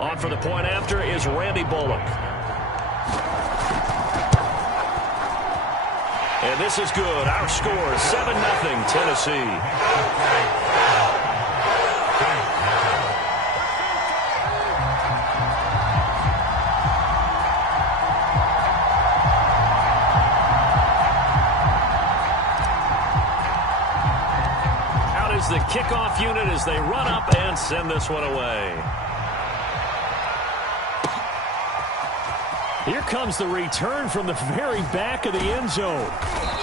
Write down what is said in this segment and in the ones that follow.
On for the point after is Randy Bullock. And this is good. Our score, 7-0 Tennessee. Out is the kickoff unit as they run up and send this one away. Here comes the return from the very back of the end zone.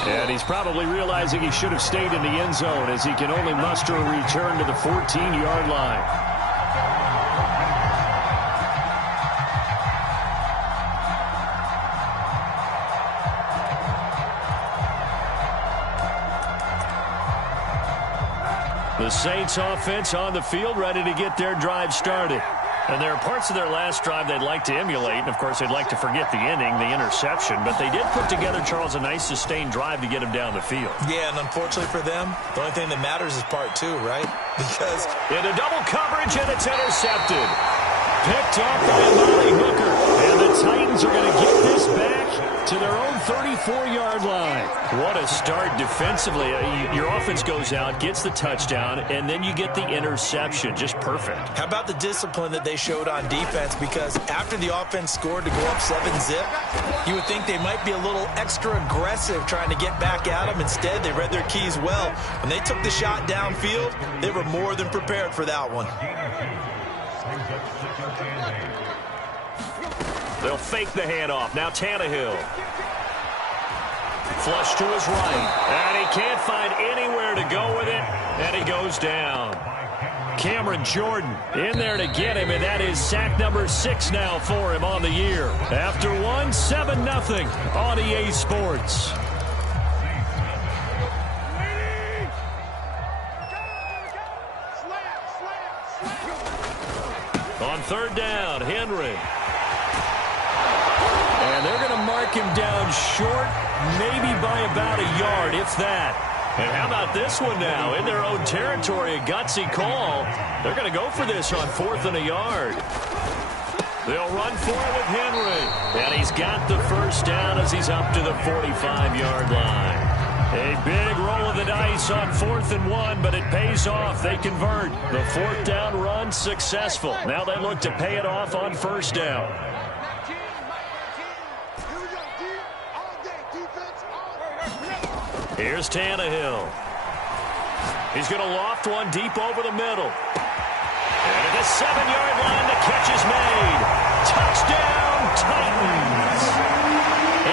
And he's probably realizing he should have stayed in the end zone as he can only muster a return to the 14-yard line. The Saints offense on the field ready to get their drive started. And there are parts of their last drive they'd like to emulate. And, of course, they'd like to forget the ending, the interception. But they did put together, Charles, a nice sustained drive to get him down the field. Yeah, and unfortunately for them, the only thing that matters is part two, right? Because into double coverage, and it's intercepted. Picked off by Amari Hooker. And the Titans are going to get this back to their own 34-yard line. What a start defensively. Your offense goes out, gets the touchdown, and then you get the interception. Just perfect. How about the discipline that they showed on defense? Because after the offense scored to go up 7-zip, you would think they might be a little extra aggressive trying to get back at them. Instead, they read their keys well. When they took the shot downfield, they were more than prepared for that one. They'll fake the handoff. Now Tannehill. Flush to his right. And he can't find anywhere to go with it. And he goes down. Cameron Jordan in there to get him. And that is sack number 6 now for him on the year. After one, 7-0 on EA Sports. On third down, Henry. And they're going to mark him down short, maybe by about a yard, if that. And how about this one now? In their own territory, a gutsy call. They're going to go for this on 4th and a yard. They'll run for it with Henry. And he's got the first down as he's up to the 45-yard line. A big roll of the dice on 4th and 1, but it pays off. They convert. The 4th down run successful. Now they look to pay it off on 1st down. Here's Tannehill. He's going to loft one deep over the middle. And at the 7-yard line, the catch is made. Touchdown, Titans.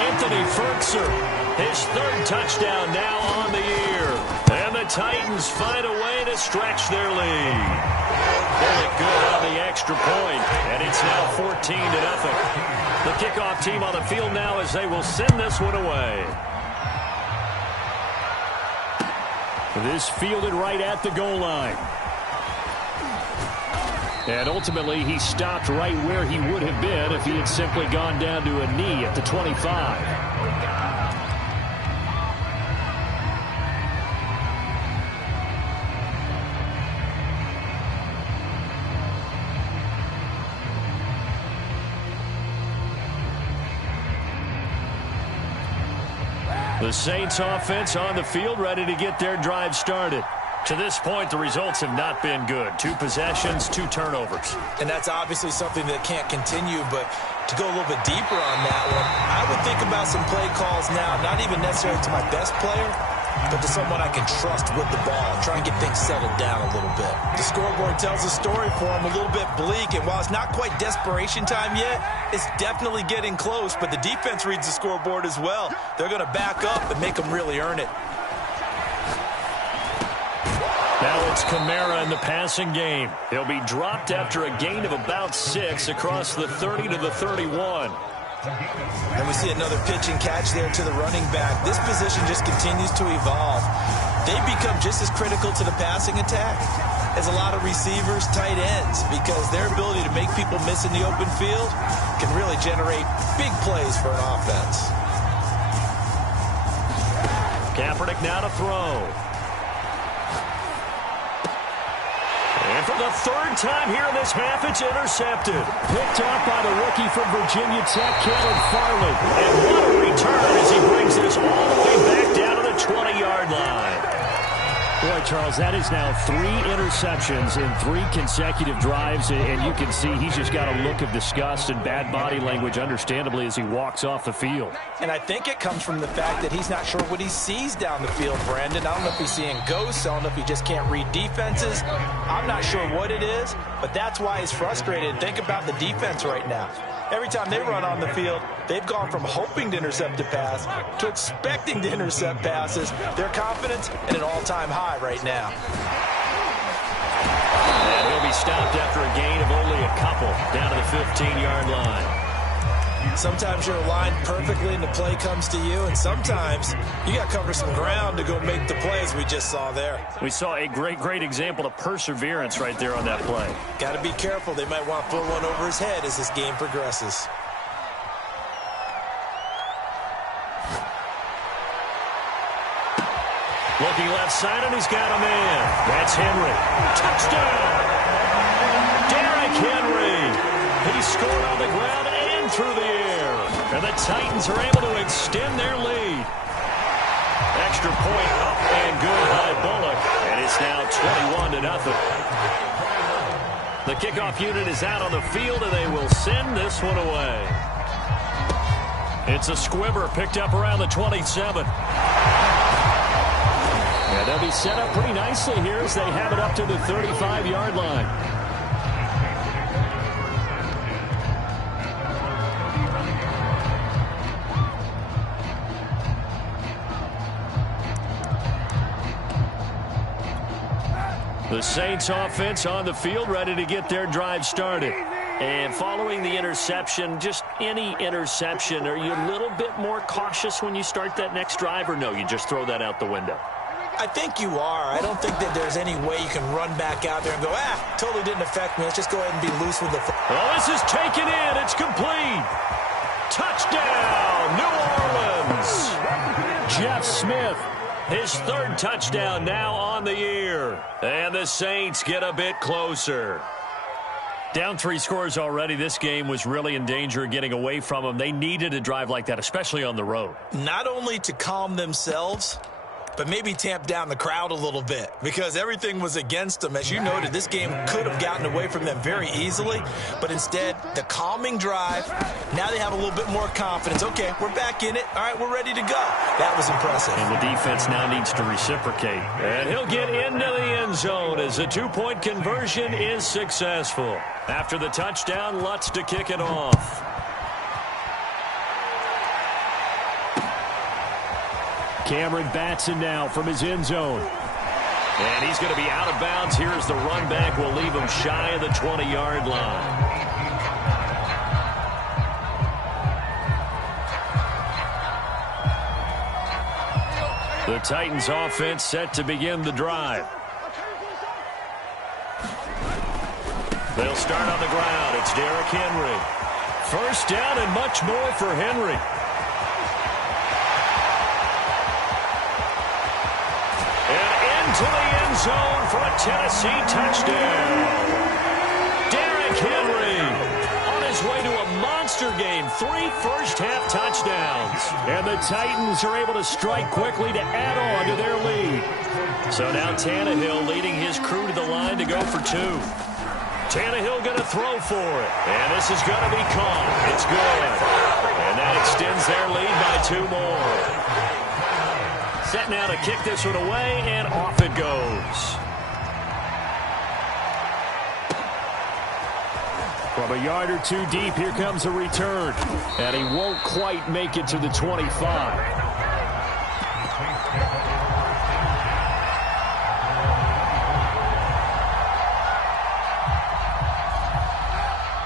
Anthony Firkser, his 3rd touchdown now on the year. And the Titans find a way to stretch their lead. Bullock good on the extra point, and it's now 14-0. The kickoff team on the field now as they will send this one away. This fielded right at the goal line. And ultimately, he stopped right where he would have been if he had simply gone down to a knee at the 25. The Saints offense on the field ready to get their drive started. To this point, the results have not been good. 2 possessions, 2 turnovers. And that's obviously something that can't continue, but to go a little bit deeper on that one, I would think about some play calls now, not even necessarily to my best player, but to someone I can trust with the ball and try and get things settled down a little bit. The scoreboard tells a story for him, a little bit bleak, and while it's not quite desperation time yet, it's definitely getting close, but the defense reads the scoreboard as well. They're going to back up and make them really earn it. Now it's Kamara in the passing game. He'll be dropped after a gain of about 6 across the 30 to the 31. And we see another pitch and catch there to the running back. This position just continues to evolve. They become just as critical to the passing attack as a lot of receivers, tight ends, because their ability to make people miss in the open field can really generate big plays for an offense. Kaepernick now to throw. And And for the third time here in this half, it's intercepted. Picked off by the rookie from Virginia Tech, Caleb Farley. And what a return as he brings this all the way back down to the 20-yard line. Boy, Charles, that is now 3 interceptions in 3 consecutive drives, and you can see he's just got a look of disgust and bad body language, understandably, as he walks off the field. And I think it comes from the fact that he's not sure what he sees down the field, Brandon. I don't know if he's seeing ghosts. I don't know if he just can't read defenses. I'm not sure what it is, but that's why he's frustrated. Think about the defense right now. Every time they run on the field, they've gone from hoping to intercept a pass to expecting to intercept passes. Their confidence at an all-time high right now. And he'll be stopped after a gain of only a couple down to the 15-yard line. Sometimes you're aligned perfectly and the play comes to you, and sometimes you got to cover some ground to go make the play, as we just saw there. We saw a great example of perseverance right there on that play. Got to be careful. They might want to pull one over his head as this game progresses. Looking left side, and he's got a man. That's Henry. Touchdown! Derrick Henry. He scored on the ground and through the air. And the Titans are able to extend their lead. Extra point up and good by Bullock. And it's now 21-0. The kickoff unit is out on the field, and they will send this one away. It's a squibber picked up around the 27. And they'll be set up pretty nicely here as they have it up to the 35-yard line. The Saints offense on the field, ready to get their drive started. And following the interception, just any interception, are you a little bit more cautious when you start that next drive, or no, you just throw that out the window? I think you are. I don't think that there's any way you can run back out there and go, totally didn't affect me. Let's just go ahead and be loose with the football. Well, this is taken in. It's complete. Touchdown, New Orleans. Jeff Smith. His third touchdown now on the year. And the Saints get a bit closer. Down 3 scores already. This game was really in danger of getting away from them. They needed a drive like that, especially on the road. Not only to calm themselves, but maybe tamp down the crowd a little bit, because everything was against them. As you noted, this game could have gotten away from them very easily, but instead, the calming drive, now they have a little bit more confidence. Okay, we're back in it. All right, we're ready to go. That was impressive. And the defense now needs to reciprocate. And he'll get into the end zone as the 2-point conversion is successful. After the touchdown, Lutz to kick it off. Cameron Batson now from his end zone. And he's going to be out of bounds. Here's the run back. Will leave him shy of the 20-yard line. The Titans offense set to begin the drive. They'll start on the ground. It's Derrick Henry. First down and much more for Henry. To the end zone for a Tennessee touchdown. Derrick Henry on his way to a monster game. 3 first-half touchdowns. And the Titans are able to strike quickly to add on to their lead. So now Tannehill leading his crew to the line to go for 2. Tannehill going to throw for it. And this is going to be caught. It's good. And that extends their lead by 2 more. Set now to kick this one away, and off it goes. From a yard or 2 deep, here comes a return. And he won't quite make it to the 25.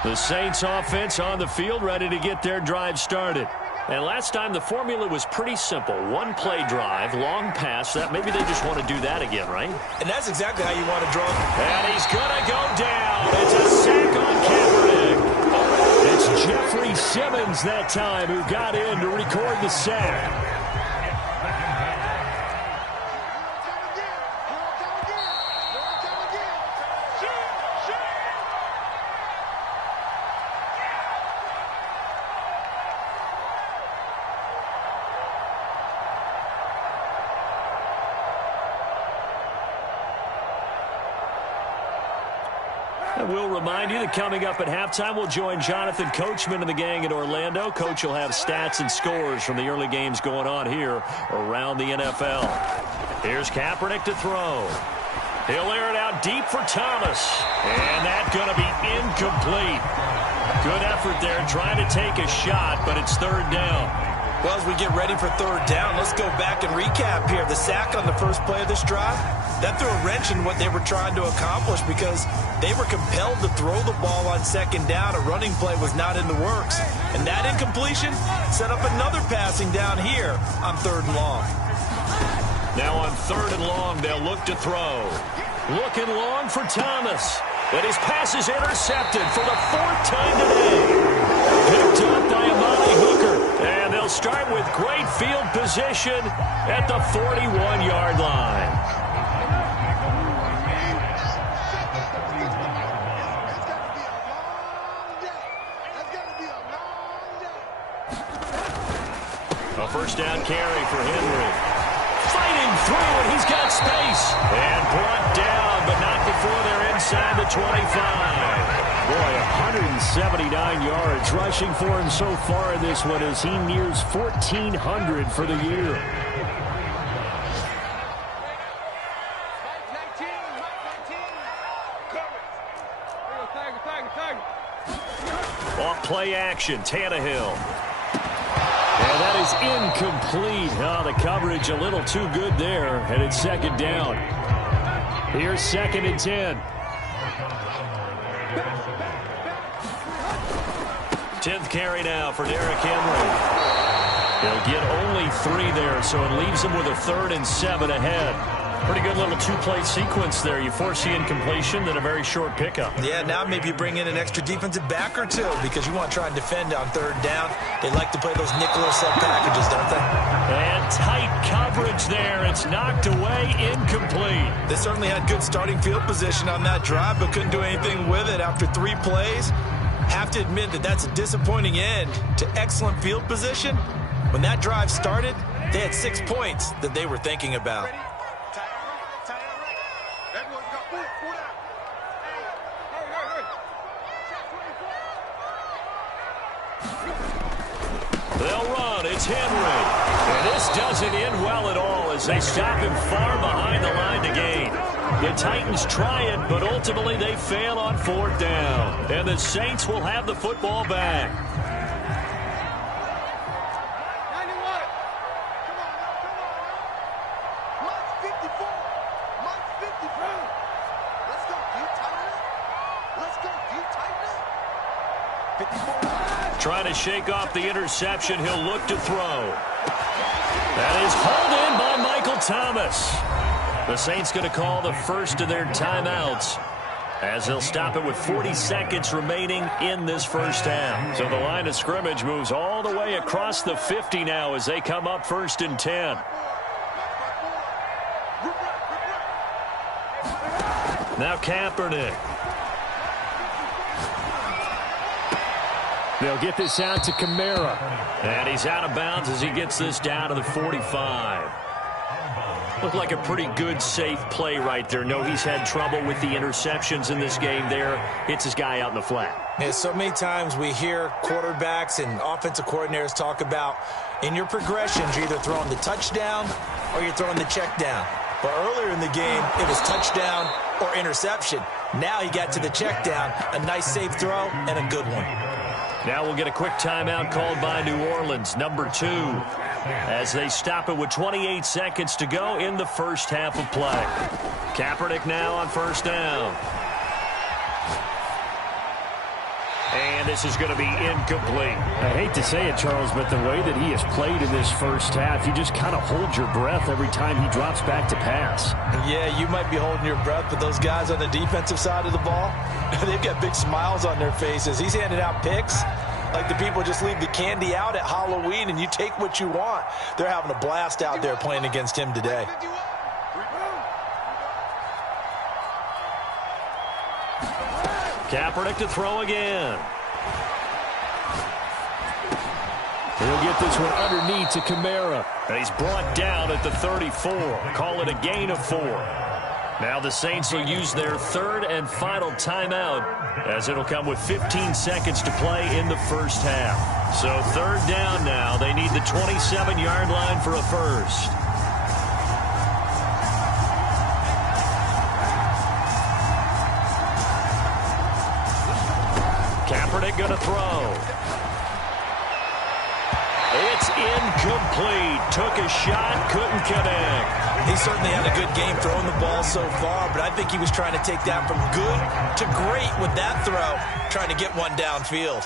The Saints offense on the field, ready to get their drive started. And last time the formula was pretty simple. 1-play drive, long pass. That maybe they just want to do that again, right? And that's exactly how you want to draw. And he's going to go down. It's a sack on Kaepernick. It's Jeffrey Simmons that time who got in to record the sack. And we'll remind you that coming up at halftime, we'll join Jonathan Coachman and the gang in Orlando. Coach will have stats and scores from the early games going on here around the NFL. Here's Kaepernick to throw. He'll air it out deep for Thomas. And that's going to be incomplete. Good effort there trying to take a shot, but it's third down. Well, as we get ready for third down, let's go back and recap here. The sack on the first play of this drive, that threw a wrench in what they were trying to accomplish because they were compelled to throw the ball on second down. A running play was not in the works. And that incompletion set up another passing down here on third and long. Now on third and long, they'll look to throw. Looking long for Thomas. But his pass is intercepted for the fourth time today. Picked up by Amani Hooker. And they'll start with great field position at the 41-yard line. A first down carry for Henry. Fighting through, and he's got space. And brought down, but not before they're inside the 25. Boy, 179 yards rushing for him so far in this one as he nears 1,400 for the year. Off play action, Tannehill. And that is incomplete. Oh, the coverage a little too good there, and it's second down. Here's second and 10. 10th carry now for Derrick Henry. He'll get only 3 there, so it leaves him with a 3rd and 7 ahead. Pretty good little two-play sequence there. You force the incompletion, then a very short pickup. Yeah, now maybe you bring in an extra defensive back or two because you want to try and defend on third down. They like to play those nickel or sub packages, don't they? And tight coverage there. It's knocked away, incomplete. They certainly had good starting field position on that drive, but couldn't do anything with it after 3 plays. Have to admit that that's a disappointing end to excellent field position. When that drive started, they had 6 points that they were thinking about. They'll run. It's Henry. And this doesn't end well at all as they stop him far behind the line to gain. The Titans try it, but ultimately they fail on 4th down. And the Saints will have the football back. Trying to shake off the interception. He'll look to throw. That is hauled in by Michael Thomas. The Saints going to call the first of their timeouts as they'll stop it with 40 seconds remaining in this first half. So the line of scrimmage moves all the way across the 50 now as they come up 1st and 10. Now Kaepernick. They'll get this out to Kamara. And he's out of bounds as he gets this down to the 45. Looked like a pretty good, safe play right there. No, he's had trouble with the interceptions in this game there. Hits his guy out in the flat. Yeah, so many times we hear quarterbacks and offensive coordinators talk about in your progressions, you're either throwing the touchdown or you're throwing the check down. But earlier in the game, it was touchdown or interception. Now he got to the check down, a nice safe throw, and a good one. Now we'll get a quick timeout called by New Orleans, number 2, as they stop it with 28 seconds to go in the first half of play. Kaepernick now on 1st down. And this is going to be incomplete. I hate to say it, Charles, but the way that he has played in this first half, you just kind of hold your breath every time he drops back to pass. Yeah, you might be holding your breath, but those guys on the defensive side of the ball, they've got big smiles on their faces. He's handing out picks like the people just leave the candy out at Halloween and you take what you want. They're having a blast out there playing against him today. Kaepernick to throw again. He'll get this one underneath to Kamara. And he's brought down at the 34. Call it a gain of 4. Now the Saints will use their third and final timeout, as it'll come with 15 seconds to play in the first half. So third down now. They need the 27-yard line for a first. Kaepernick going to throw. It's incomplete. Took a shot, couldn't connect. He certainly had a good game throwing the ball so far, but I think he was trying to take that from good to great with that throw, trying to get one downfield.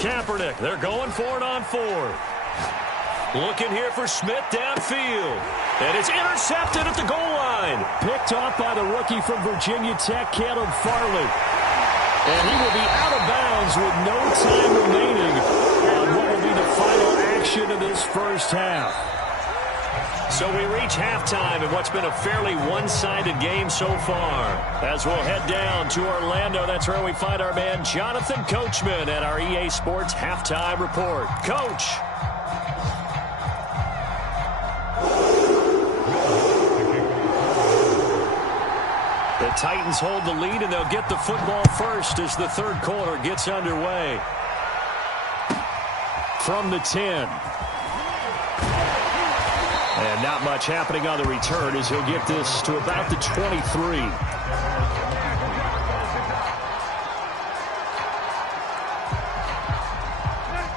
Kaepernick, they're going for it on fourth. Looking here for Smith downfield. And it's intercepted at the goal line. Picked off by the rookie from Virginia Tech, Caleb Farley. And he will be out of bounds with no time remaining on what will be the final action of this first half. So we reach halftime in what's been a fairly one-sided game so far. As we'll head down to Orlando, that's where we find our man Jonathan Coachman at our EA Sports Halftime Report. Coach. The Titans hold the lead, and they'll get the football first as the third quarter gets underway. From the 10. And not much happening on the return as he'll get this to about the 23.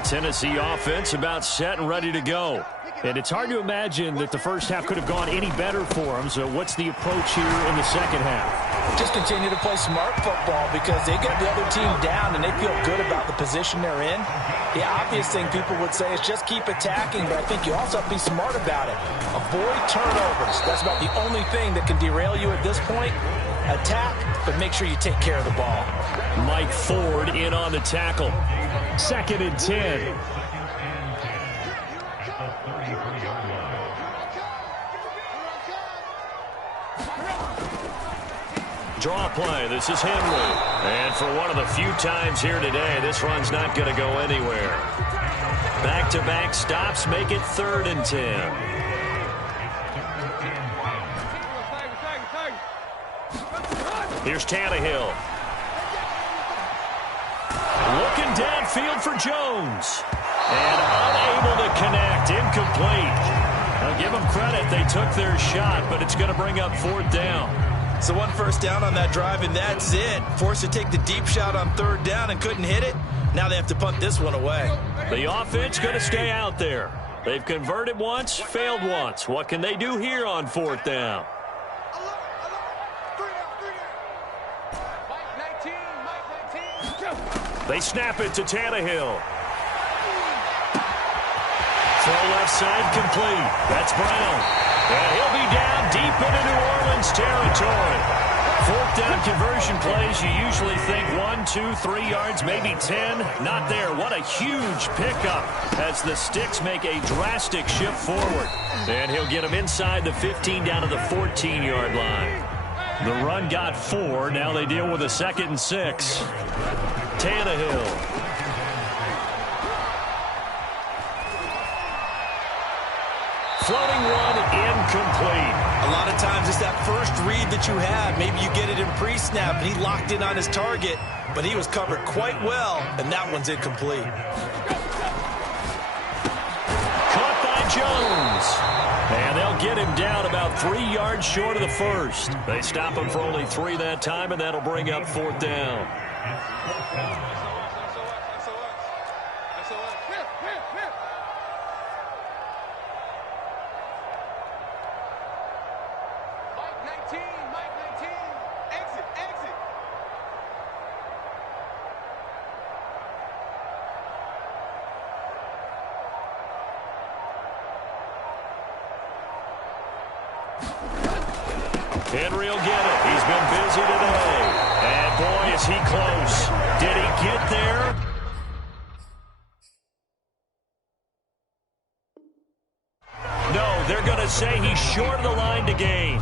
Tennessee offense about set and ready to go. And it's hard to imagine that the first half could have gone any better for them. So what's the approach here in the second half? Just continue to play smart football because they got the other team down and they feel good about the position they're in. The obvious thing people would say is just keep attacking, but I think you also have to be smart about it. Avoid turnovers. That's about the only thing that can derail you at this point. Attack, but make sure you take care of the ball. Mike Ford in on the tackle. 2nd and 10. Draw play. This is Henry. And for one of the few times here today, this run's not going to go anywhere. Back-to-back stops make it 3rd and 10. Here's Tannehill. Looking downfield for Jones. And unable to connect. Incomplete. I'll give them credit. They took their shot, but it's going to bring up 4th down. So 1 first down on that drive, and that's it. Forced to take the deep shot on 3rd down and couldn't hit it. Now they have to punt this one away. The offense going to stay out there. They've converted once, failed once. What can they do here on 4th down? They snap it to Tannehill. Throw left side complete. That's Brown. And he'll be down deep into New Orleans territory. 4th down conversion plays, you usually think 1, 2, 3 yards, maybe 10. Not there. What a huge pickup as the Sticks make a drastic shift forward. And he'll get him inside the 15 down to the 14-yard line. The run got 4. Now they deal with a 2nd and 6. Tannehill. Floating one, incomplete. A lot of times it's that first read that you have. Maybe you get it in pre-snap, and he locked in on his target, but he was covered quite well, and that one's incomplete. Caught by Jones. And they'll get him down about 3 yards short of the first. They stop him for only 3 that time, and that'll bring up 4th down. Henry will get it. He's been busy today. And boy, is he close. Did he get there? they're going to say he's short of the line to gain.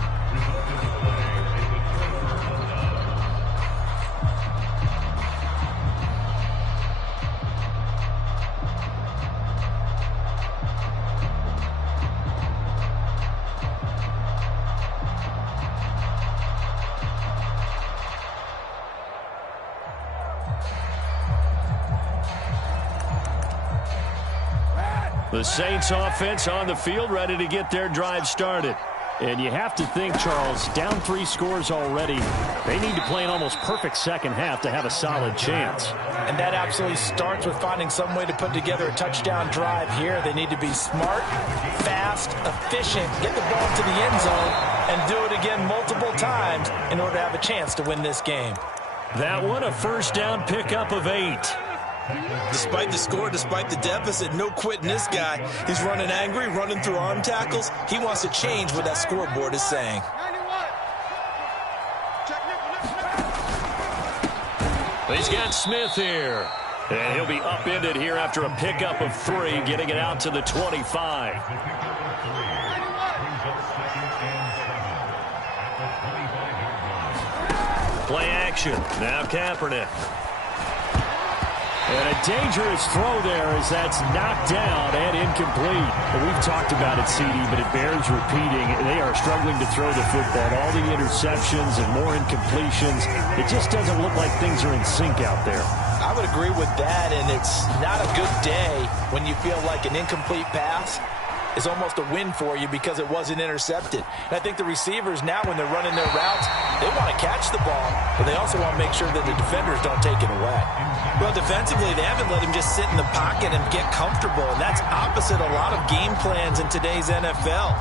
The Saints offense on the field, ready to get their drive started. And you have to think, Charles, down 3 scores already. They need to play an almost perfect second half to have a solid chance. And that absolutely starts with finding some way to put together a touchdown drive here. They need to be smart, fast, efficient, get the ball to the end zone, and do it again multiple times in order to have a chance to win this game. That one, a first down pickup of 8. Despite the score, despite the deficit, no quitting this guy. He's running angry, running through arm tackles. He wants to change what that scoreboard is saying. He's got Smith here. And he'll be upended here after a pickup of 3, getting it out to the 25. Play action. Now Kaepernick. And a dangerous throw there as that's knocked down and incomplete. And we've talked about it, CD, but it bears repeating. They are struggling to throw the football. All the interceptions and more incompletions. It just doesn't look like things are in sync out there. I would agree with that, and it's not a good day when you feel like an incomplete pass is almost a win for you because it wasn't intercepted. And I think the receivers now, when they're running their routes, they want to catch the ball, but they also want to make sure that the defenders don't take it away. Well, defensively, they haven't let him just sit in the pocket and get comfortable, and that's opposite a lot of game plans in today's NFL.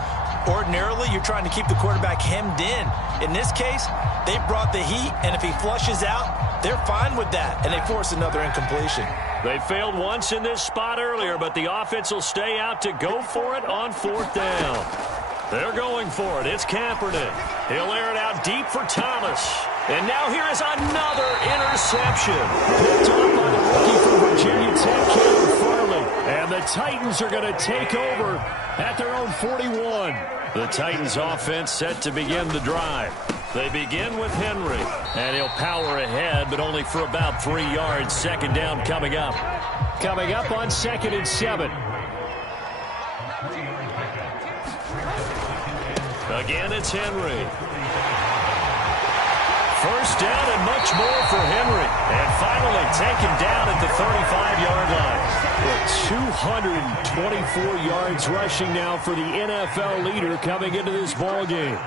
Ordinarily, you're trying to keep the quarterback hemmed in. In this case, they brought the heat, and if he flushes out, they're fine with that, and they force another incompletion. They failed once in this spot earlier, but the offense will stay out to go for it on 4th down. They're going for it. It's Kaepernick. He'll air it out deep for Thomas. And now here is another interception. Picked off by the rookie from Virginia Tech, Caleb Farley. And the Titans are going to take over at their own 41. The Titans offense set to begin the drive. They begin with Henry, and he'll power ahead, but only for about 3 yards. 2nd down coming up. Coming up on 2nd and 7. Again, it's Henry. 1st down and much more for Henry. And finally taken down at the 35-yard line. 224 yards rushing now for the NFL leader coming into this ball game.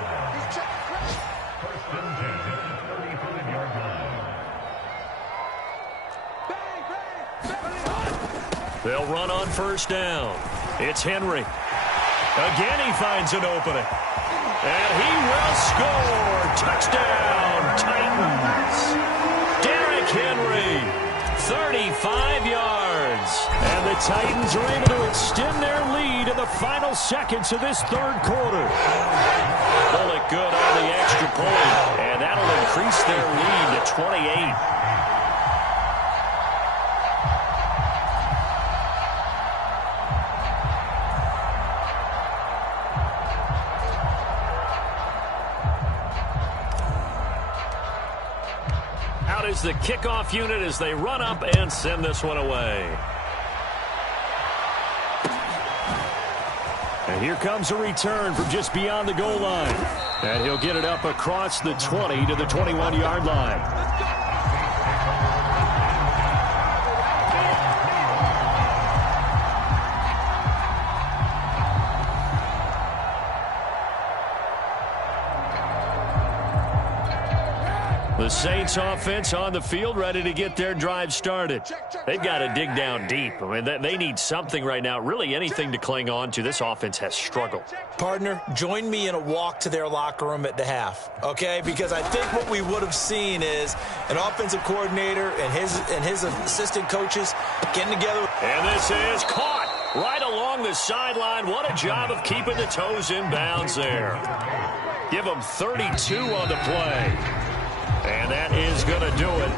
They'll run on 1st down. It's Henry. Again, he finds an opening. And he will score. Touchdown, Titans. Derrick Henry, 35 yards. And the Titans are able to extend their lead in the final seconds of this 3rd quarter. Pull it good on the extra point. And that'll increase their lead to 28. Out is the kickoff unit as they run up and send this one away. And here comes a return from just beyond the goal line. And he'll get it up across the 20 to the 21-yard line. The Saints offense on the field ready to get their drive started. They've got to dig down deep. I mean, they need something right now, really anything to cling on to. This offense has struggled. Partner, join me in a walk to their locker room at the half, okay? Because I think what we would have seen is an offensive coordinator and his assistant coaches getting together. And this is caught right along the sideline. What a job of keeping the toes in bounds there. Give them 32 on the play. And that is going to do it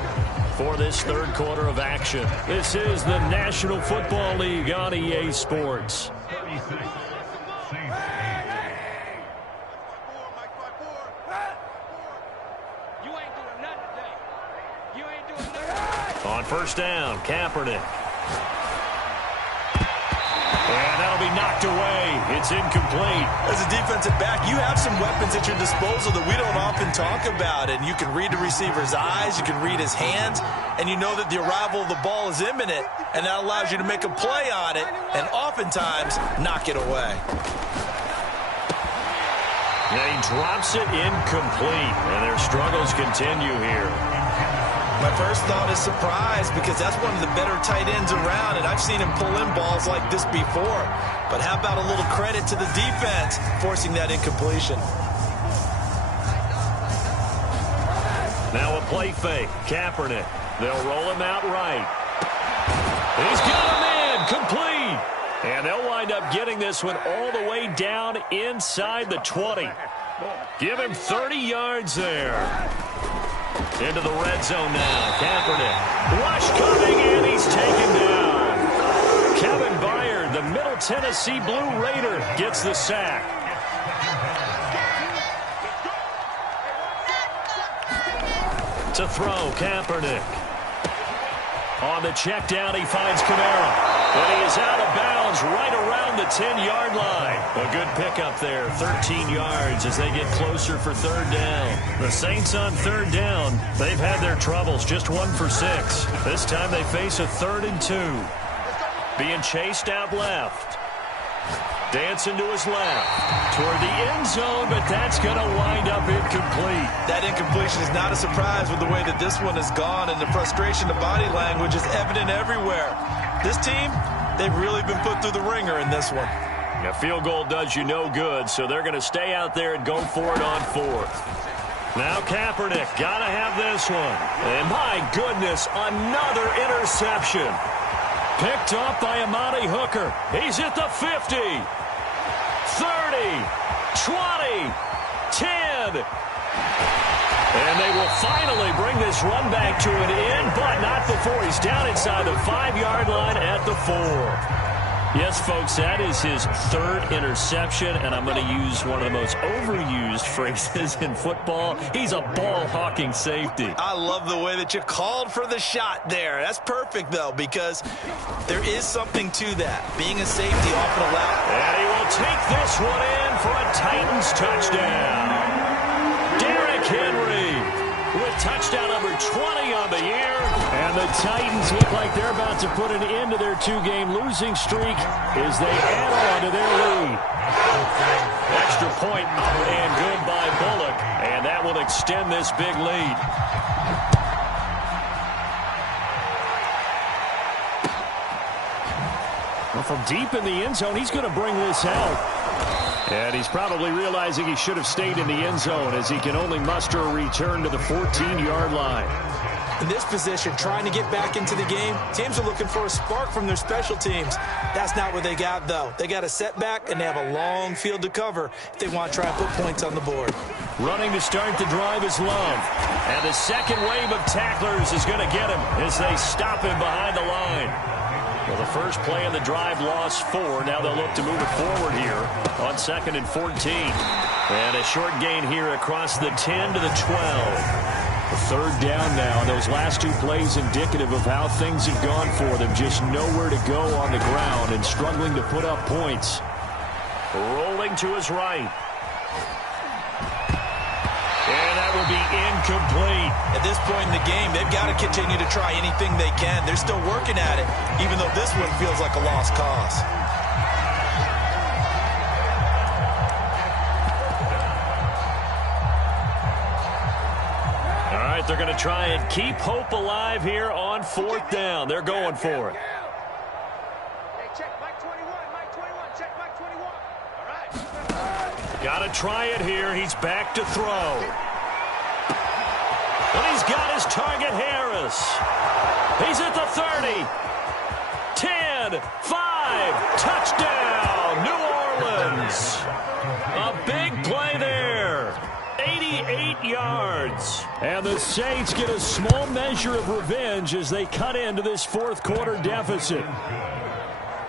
for this 3rd quarter of action. This is the National Football League on EA Sports. On first down, Kaepernick. And that'll be knocked away. It's incomplete. As a defensive back, you have some weapons at your disposal that we don't often talk about. And you can read the receiver's eyes, you can read his hands, and you know that the arrival of the ball is imminent. And that allows you to make a play on it and oftentimes knock it away. And he drops it incomplete. And their struggles continue here. My first thought is surprise because that's one of the better tight ends around, and I've seen him pull in balls like this before. But how about a little credit to the defense forcing that incompletion? Now a play fake. Kaepernick. They'll roll him out right. He's got him in. Complete. And they'll wind up getting this one all the way down inside the 20. Give him 30 yards there. Into the red zone now. Kaepernick. Rush coming, and he's taken down. Kevin Byard, the Middle Tennessee Blue Raider, gets the sack. To throw, Kaepernick. On the check down, he finds Kamara. And he is out of bounds right around the 10-yard line. A good pickup there, 13 yards as they get closer for third down. The Saints on third down, they've had their troubles, just 1 for 6. This time they face a 3rd and 2. Being chased out left. Dancing to his left. Toward the end zone, but that's going to wind up incomplete. That incompletion is not a surprise with the way that this one has gone, and the frustration of body language is evident everywhere. This team, they've really been put through the ringer in this one. A field goal does you no good, so they're going to stay out there and go for it on 4th. Now Kaepernick, got to have this one. And my goodness, another interception. Picked off by Amani Hooker. He's at the 50, 30, 20, 10. And they will finally bring this run back to an end, but not before he's down inside the 5-yard line at the 4. Yes, folks, that is his 3rd interception, and I'm going to use one of the most overused phrases in football. He's a ball-hawking safety. I love the way that you called for the shot there. That's perfect, though, because there is something to that. Being a safety often allows. And he will take this one in for a Titans touchdown. Derrick Henry with touchdown number 20 on the year. And the Titans look like they're about to put an end to their 2-game losing streak as they add on to their lead. Extra point up and good by Bullock. And that will extend this big lead. Well, from deep in the end zone, he's going to bring this out. And he's probably realizing he should have stayed in the end zone as he can only muster a return to the 14-yard line. In this position, trying to get back into the game, teams are looking for a spark from their special teams. That's not what they got, though. They got a setback, and they have a long field to cover if they want to try and put points on the board. Running to start the drive is Love. And the second wave of tacklers is going to get him as they stop him behind the line. Well, the first play of the drive lost 4. Now they'll look to move it forward here on 2nd and 14. And a short gain here across the 10 to the 12. The 3rd down now. Those last 2 plays indicative of how things have gone for them. Just nowhere to go on the ground and struggling to put up points. Rolling to his right. And that will be incomplete. At this point in the game, they've got to continue to try anything they can. They're still working at it, even though this one feels like a lost cause. All right, they're going to try and keep hope alive here on 4th down. They're going for it. Got to try it here. He's back to throw. And he's got his target, Harris. He's at the 30. 10, 5, touchdown, New Orleans. A big play there. 88 yards. And the Saints get a small measure of revenge as they cut into this 4th quarter deficit.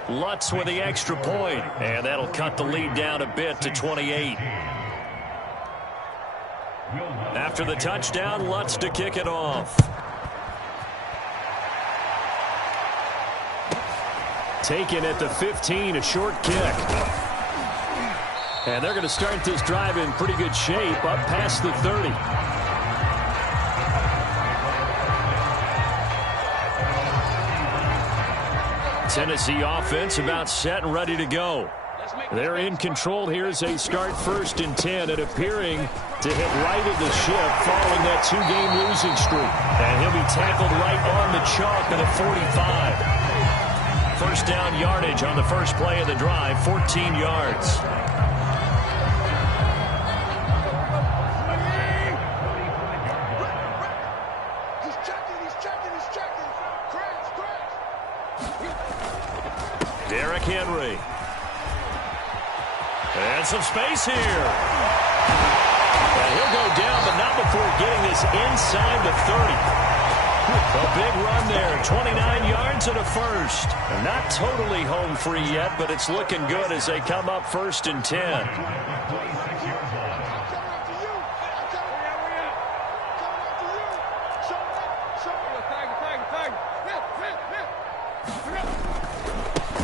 Lutz with the extra point, and that'll cut the lead down a bit to 28. After the touchdown, Lutz to kick it off. Taken at the 15, a short kick. And they're going to start this drive in pretty good shape, up past the 30. Tennessee offense about set and ready to go. They're in control here as they start 1st and 10 and appearing to hit right at the ship following that 2-game losing streak. And he'll be tackled right on the chalk at a 45. First down yardage on the first play of the drive, 14 yards. Derrick Henry. And some space here. And he'll go down, but not before getting this inside the 30. A big run there, 29 yards and a first. Not totally home free yet, but it's looking good as they come up 1st and 10.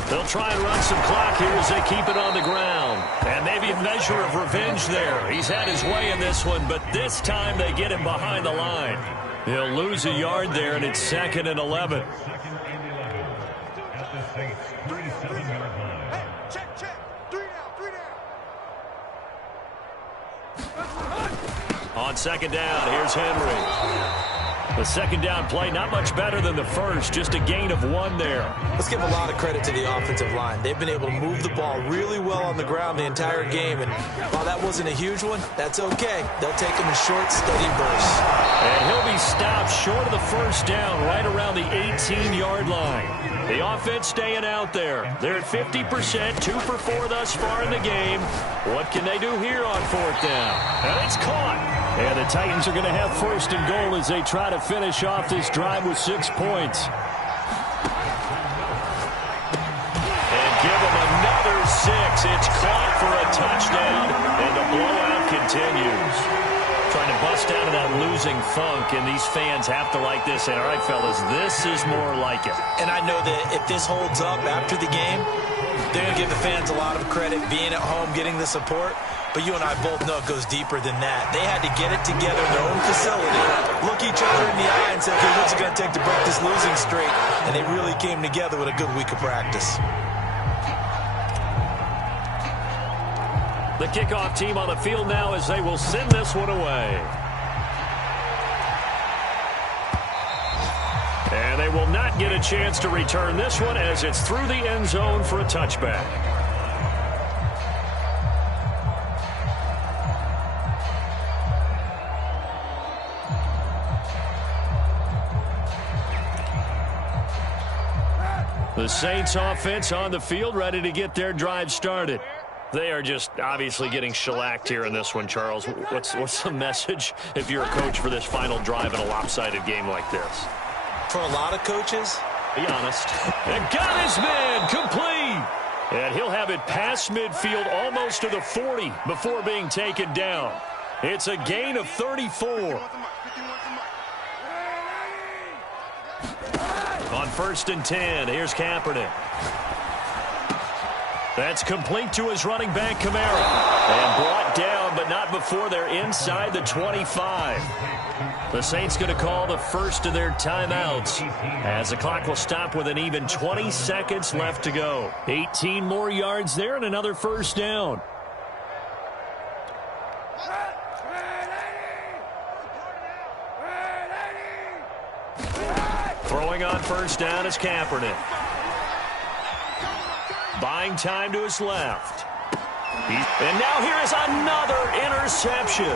They'll try and run some clock here as they keep it on the ground. And maybe a measure of revenge there. He's had his way in this one, but this time they get him behind the line. He'll lose a yard there, and it's 2nd and 11. On 2nd down, here's Henry. The 2nd down play, not much better than the first, just a gain of 1 there. Let's give a lot of credit to the offensive line. They've been able to move the ball really well on the ground the entire game, and while that wasn't a huge one, that's okay. They'll take them in short, steady bursts. And he'll be stopped short of the first down right around the 18-yard line. The offense staying out there. They're at 50%, 2 for 4 thus far in the game. What can they do here on 4th down? And it's caught. And the Titans are going to have 1st and goal as they try to finish off this drive with 6 points. And give them another 6. It's caught for a touchdown, and the blowout continues. Trying to bust out of that losing funk, and these fans have to like this. And all right, fellas, this is more like it. And I know that if this holds up after the game, they're going to give the fans a lot of credit being at home, getting the support. But you and I both know it goes deeper than that. They had to get it together in their own facility, look each other in the eye and say, okay, what's it going to take to break this losing streak? And they really came together with a good week of practice. The kickoff team on the field now as they will send this one away. And they will not get a chance to return this one as it's through the end zone for a touchback. The Saints offense on the field ready to get their drive started. They are just obviously getting shellacked here in this one, Charles. What's the message if you're a coach for this final drive in a lopsided game like this? For a lot of coaches, be honest. And got his man complete. And he'll have it past midfield almost to the 40 before being taken down. It's a gain of 34. On 1st and 10, here's Kaepernick. That's complete to his running back, Kamara. And brought down, but not before they're inside the 25. The Saints going to call the first of their timeouts as the clock will stop with an even 20 seconds left to go. 18 more yards there and another first down. Throwing on first down is Kaepernick. Buying time to his left. And now here is another interception.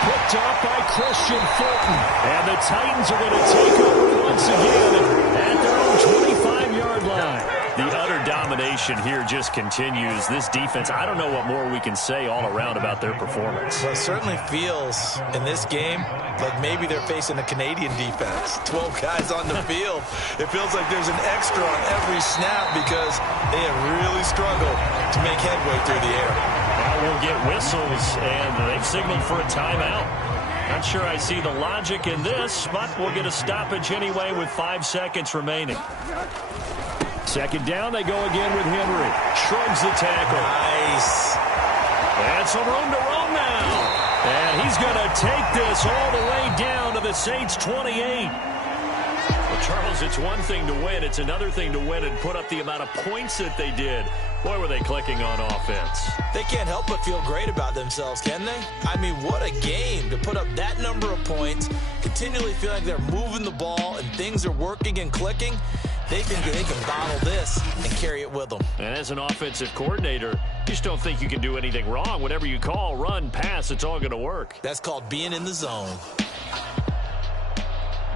Picked off by Christian Fulton. And the Titans are going to take over once again at their own 25-yard line. The utter domination domination here just continues. This defense, I don't know what more we can say all around about their performance. Well, it certainly feels in this game like maybe they're facing a Canadian defense. 12 guys on the field. It feels like there's an extra on every snap because they have really struggled to make headway through the air. Now we'll get whistles, and they've signaled for a timeout. Not sure I see the logic in this, but we'll get a stoppage anyway with 5 seconds remaining. Second down, they go again with Henry. Shrugs the tackle. Nice. And some room to roam now. And he's going to take this all the way down to the Saints' 28. Well, Charles, it's one thing to win. It's another thing to win and put up the amount of points that they did. Boy, were they clicking on offense. They can't help but feel great about themselves, can they? I mean, what a game to put up that number of points, continually feel like they're moving the ball and things are working and clicking. They think they can bottle this and carry it with them. And as an offensive coordinator, you just don't think you can do anything wrong. Whatever you call, run, pass, it's all going to work. That's called being in the zone.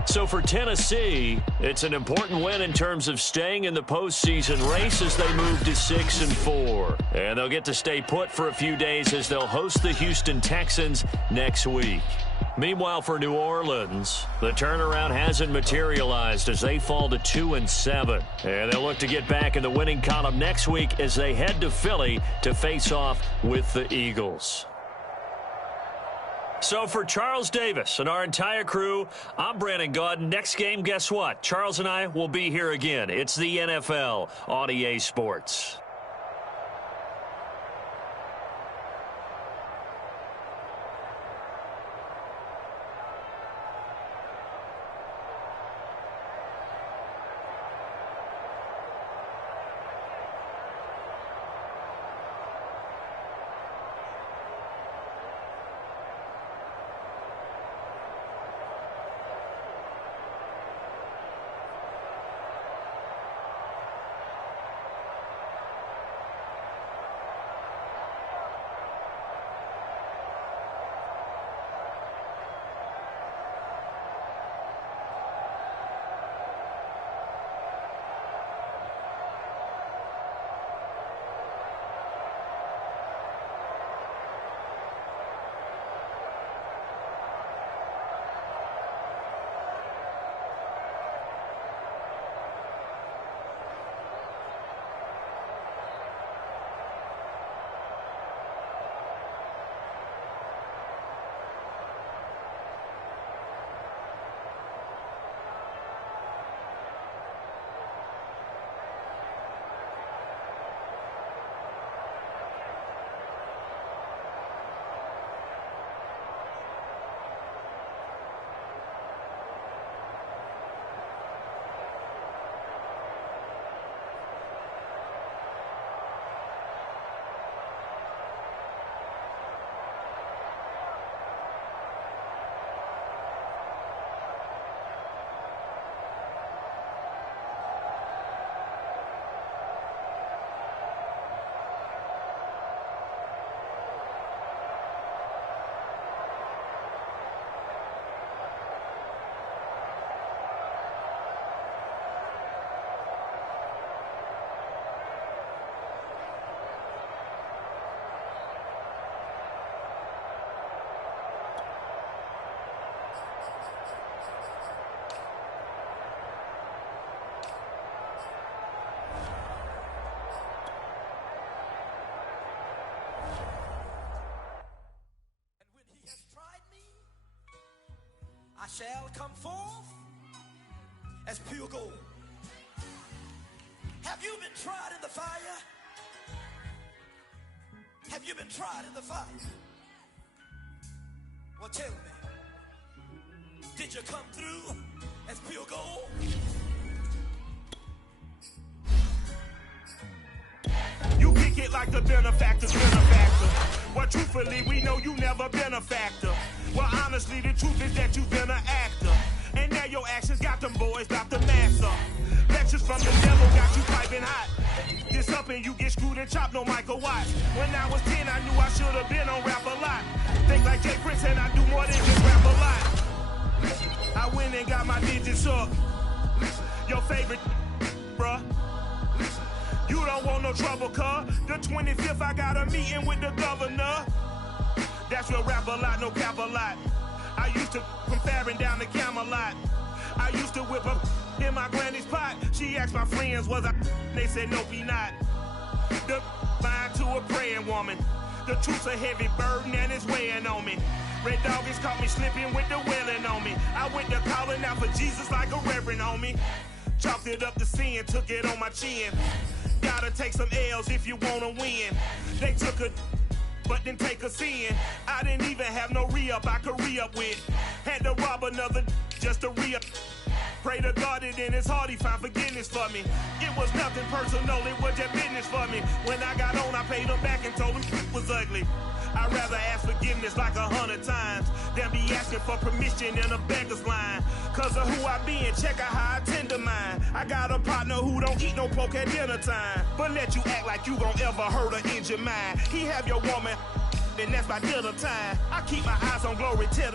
So for Tennessee, it's an important win in terms of staying in the postseason race as they move to 6-4. And they'll get to stay put for a few days as they'll host the Houston Texans next week. Meanwhile, for New Orleans, the turnaround hasn't materialized as they fall to 2-7. And they'll look to get back in the winning column next week as they head to Philly to face off with the Eagles. So for Charles Davis and our entire crew, I'm Brandon Gaudin. Next game, guess what? Charles and I will be here again. It's the NFL on EA Sports. I shall come forth as pure gold. Have you been tried in the fire? Have you been tried in the fire? Well, tell me, did you come through as pure gold? You kick it like the benefactor's benefactor. Well, truthfully, we know you never been a factor. Well, honestly, the truth is that you've been an actor. And now your actions got them boys about to mass up. Lectures from the devil got you piping hot. This up and you get screwed and chopped, no Michael Watts. When I was 10, I knew I should have been on rap a lot. Think like Jay Prince and I do more than just rap a lot. I went and got my digits up. Your favorite, bruh. You You don't want no trouble, cuz. The 25th, I got a meeting with the governor. That's real rap a lot, no cap a lot. I used to from Farron down to Camelot. I used to whip up in my granny's pot. She asked my friends, was I? They said, nope, he not. The line to a praying woman. The truth's a heavy burden and it's weighing on me. Red Doggies caught me slipping with the wailing on me. I went to calling out for Jesus like a reverend on me. Chalked it up to sin, took it on my chin. Gotta take some L's if you wanna win. They took a but didn't take a sin. I didn't even have no re-up I could re-up with. Had to rob another just to re-up. Pray to God that in his heart he found forgiveness for me. It was nothing personal, it was just business for me. When I got on, I paid him back and told him it was ugly. I'd rather ask forgiveness like 100 times than be asking for permission in a beggar's line. Cause of who I be and check out how I tend to mine. I got a partner who don't eat no pork at dinner time, but let you act like you gon' ever hurt or injure mine. He have your woman, and that's by dinner time. I keep my eyes on glory till